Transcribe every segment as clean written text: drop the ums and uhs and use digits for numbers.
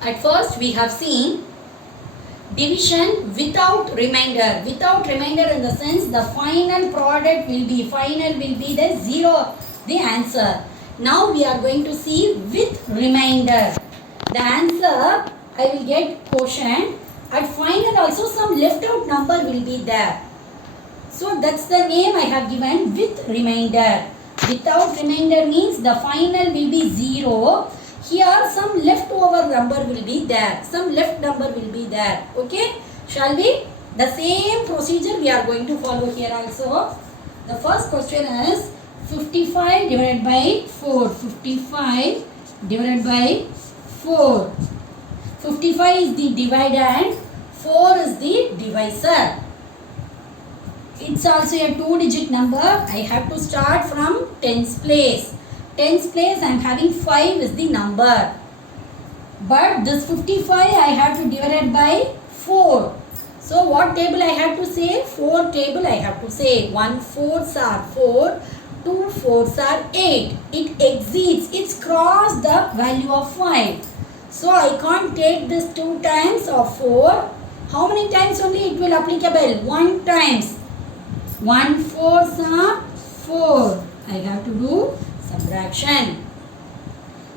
At first we have seen division without remainder. Without remainder in the sense the final product will be the zero, the answer. Now we are going to see with remainder. The answer I will get quotient. At final also some left out number will be there. So that's the name I have given with remainder. Without remainder means the final will be 0. Here some leftover number will be there. Some left number will be there. Okay. Shall we? The same procedure we are going to follow here also. The first question is 55 divided by 4. 55 divided by 4. 55 is the dividend. 4 is the divisor. It's also a 2-digit number. I have to start from tens place. Tens place I am having 5 is the number. But this 55 I have to divide it by 4. So what table I have to say? 4 table I have to say. 1 4s are 4. 2 4s are 8. It exceeds. It's crossed the value of 5. So I can't take this 2 times of 4. How many times only it will applicable? 1 times. 1 4s are 4. I have to do subtraction.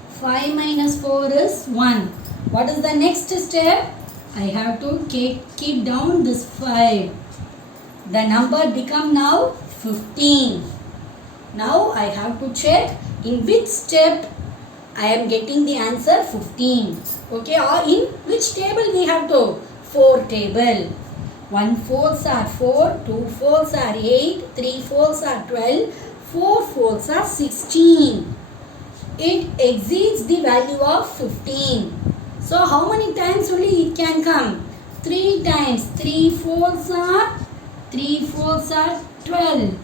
5 minus 4 is 1. What is the next step? I have to keep down this 5. The number become now 15. Now I have to check in which step I am getting the answer 15. Okay, or in which table we have to? 4 table. 1 4s are 4, 2 4s are 8, 3 4s are 12, 4 4s are 16. It exceeds the value of 15. So how many times only it can come? 3 times. 3 4s are 12.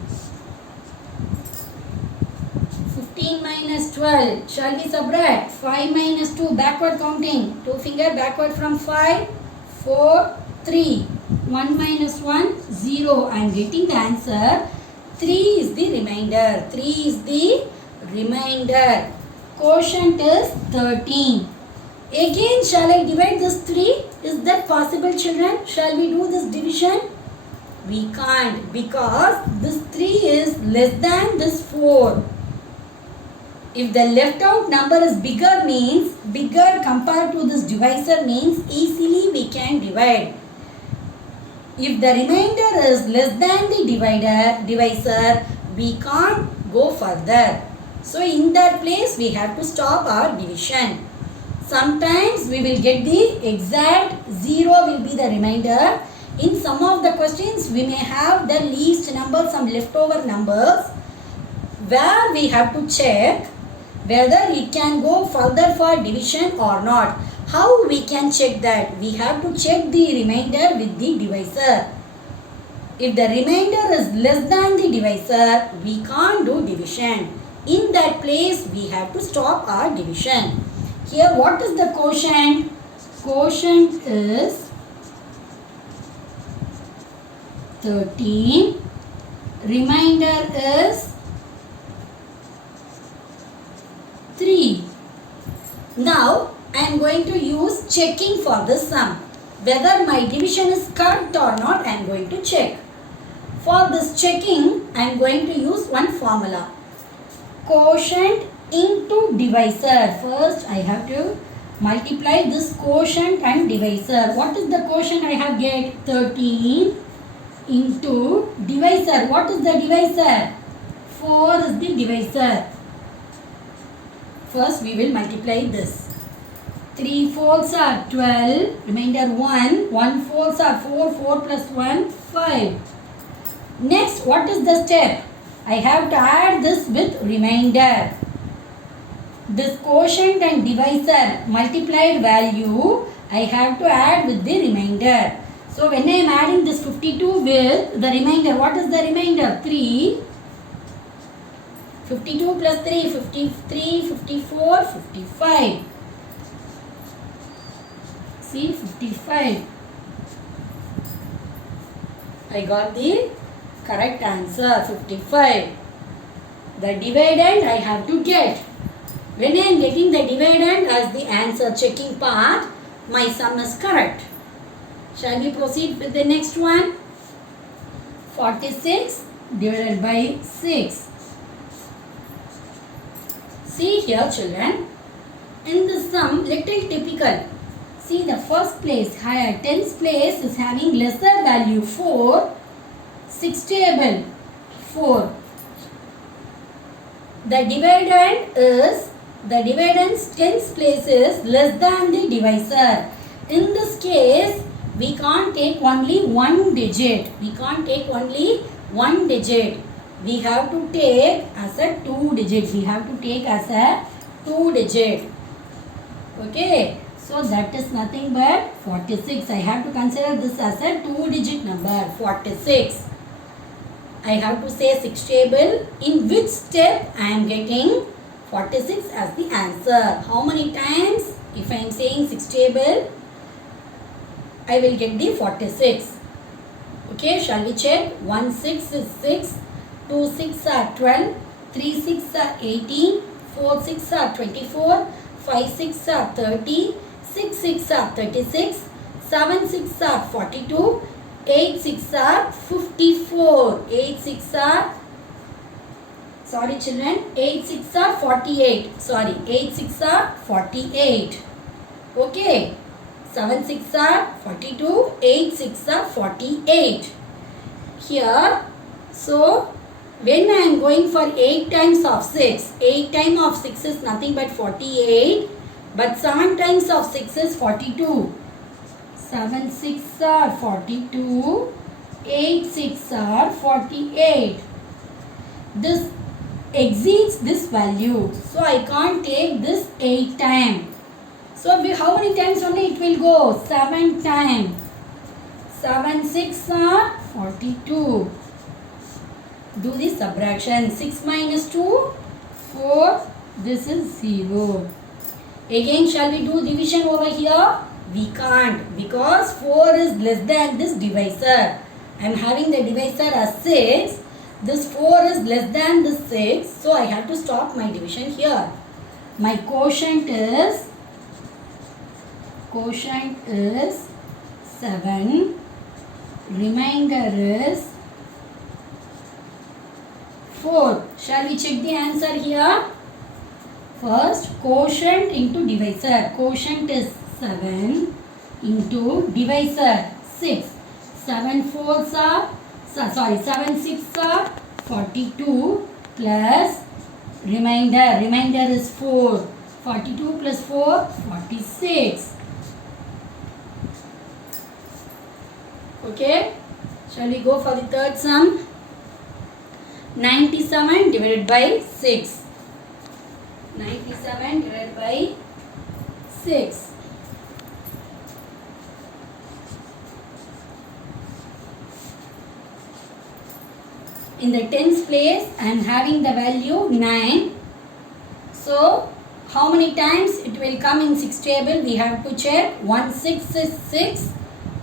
15 minus 12. Shall we subtract? 5 minus 2. Backward counting. 2 finger backward from 5. 4, 3. 1 minus 1, 0. I am getting the answer. 3 is the remainder. 3 is the remainder. Quotient is 13. Again, shall I divide this 3? Is that possible, children? Shall we do this division? We can't, because this 3 is less than this 4. If the left out number is bigger means, bigger compared to this divisor means easily we can divide. If the remainder is less than the divisor, we can't go further. So in that place we have to stop our division. Sometimes we will get the exact 0 will be the remainder. In some of the questions we may have the least number, some leftover numbers, where we have to check whether it can go further for division or not. How we can check that? We have to check the remainder with the divisor. If the remainder is less than the divisor, we can't do division. In that place, we have to stop our division. Here, what is the quotient? Quotient is 13. Remainder is 3. Now, I am going to use checking for this sum. Whether my division is correct or not, I am going to check. For this checking, I am going to use one formula. Quotient into divisor. First, I have to multiply this quotient and divisor. What is the quotient I have get? 13 into divisor. What is the divisor? 4 is the divisor. First, we will multiply this. 3 4s are 12, remainder 1, 1 4s are 4, 4 plus 1, 5. Next, what is the step? I have to add this with remainder. This quotient and divisor multiplied value, I have to add with the remainder. So, when I am adding this 52 with the remainder, what is the remainder? 3. 52 plus 3, 53, 54, 55. See, 55. I got the correct answer, 55. The dividend I have to get. When I am getting the dividend as the answer checking part, my sum is correct. Shall we proceed with the next one? 46 divided by 6. See here children, in the sum little typical. See the first place, higher tens place is having lesser value 4, 6 table 4. The dividend's tens place is less than the divisor. In this case, we can't take only one digit. We can't take only one digit. We have to take as a 2 digit. We have to take as a 2 digit. Okay. So that is nothing but 46. I have to consider this as a 2 digit number. 46. I have to say 6 table. In which step I am getting 46 as the answer. How many times? If I am saying 6 table, I will get the 46. Okay, shall we check? 1 6 is 6, 2 6 are 12, 3 6 are 18, 4 6 are 24, 5 6 are 30, 6 6 are 36, 7 6 are 42, 8 6 are 54, 8 6 are, sorry children, 8 6 are 48, sorry, 8 6 are 48. Okay. 7 6 are 42, 8 6 are 48. Here, so when I am going for 8 times of 6, 8 times of 6 is nothing but 48, but 7 times of 6 is 42. 7 6 are 42, 8 6 are 48. This exceeds this value, so I can't take this 8 times. So how many times only it will go? 7 times. 7 6 are 42. Do the subtraction. 6 minus 2, 4. This is 0. Again, shall we do division over here? We can't, because 4 is less than this divisor. I am having the divisor as 6. This 4 is less than this 6. So I have to stop my division here. My quotient is 7, remainder is 4. Shall we check the answer here? First, quotient into divisor. Quotient is 7 into divisor 6. 7 4s are, sorry, 7 6 are 42 plus remainder. Remainder is 4. 42 plus 4, 46. Okay, shall we go for the third sum? 97 divided by 6. 97 divided by 6. In the tens place, I am having the value 9. So, how many times it will come in 6 table? We have to check. 1 6 is 6,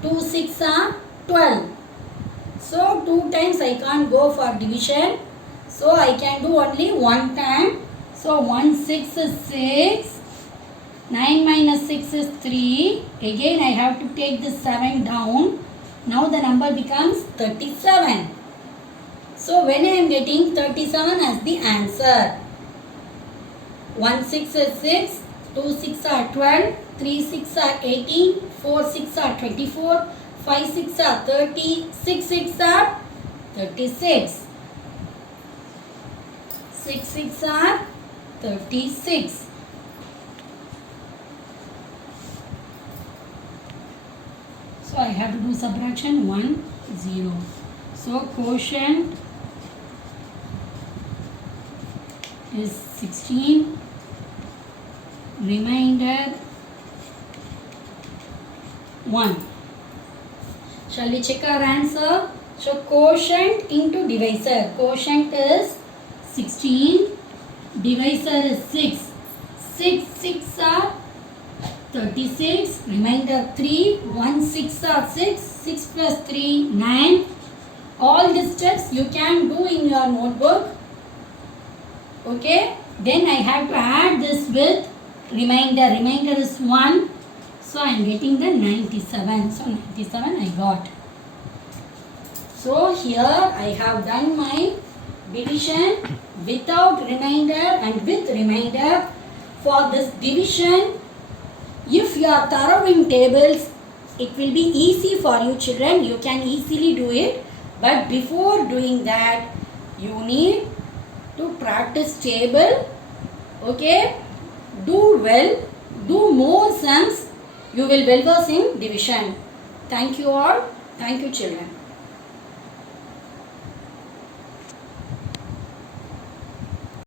2 6 are 12. So 2 times I can't go for division. So I can do only 1 time. So 1 6 is 6. 9 minus 6 is 3. Again I have to take this 7 down. Now the number becomes 37. So when I am getting 37 as the answer. 1 6 is 6. 2 6 are 12. 3 6 are 18. 4 6 are 24. 5 6 are 30, 6 6 are 36. 6 6 are 36. So I have to do subtraction 1 0. So quotient is 16. Remainder 1. Shall we check our answer? So quotient into divisor. Quotient is 16. Divisor is 6. 6 6 are 36. Remainder 3. 1 6 are 6. 6 plus 3 9. All these steps you can do in your notebook. Okay. Then I have to add this with remainder. Remainder is 1. So I am getting the 97. So 97 I got. So here I have done my division without remainder and with remainder. For this division, if you are thorough in tables, it will be easy for you children. You can easily do it. But before doing that, you need to practice table. Okay? Do well. Do more sums. You will well versed in division. Thank you all. Thank you children.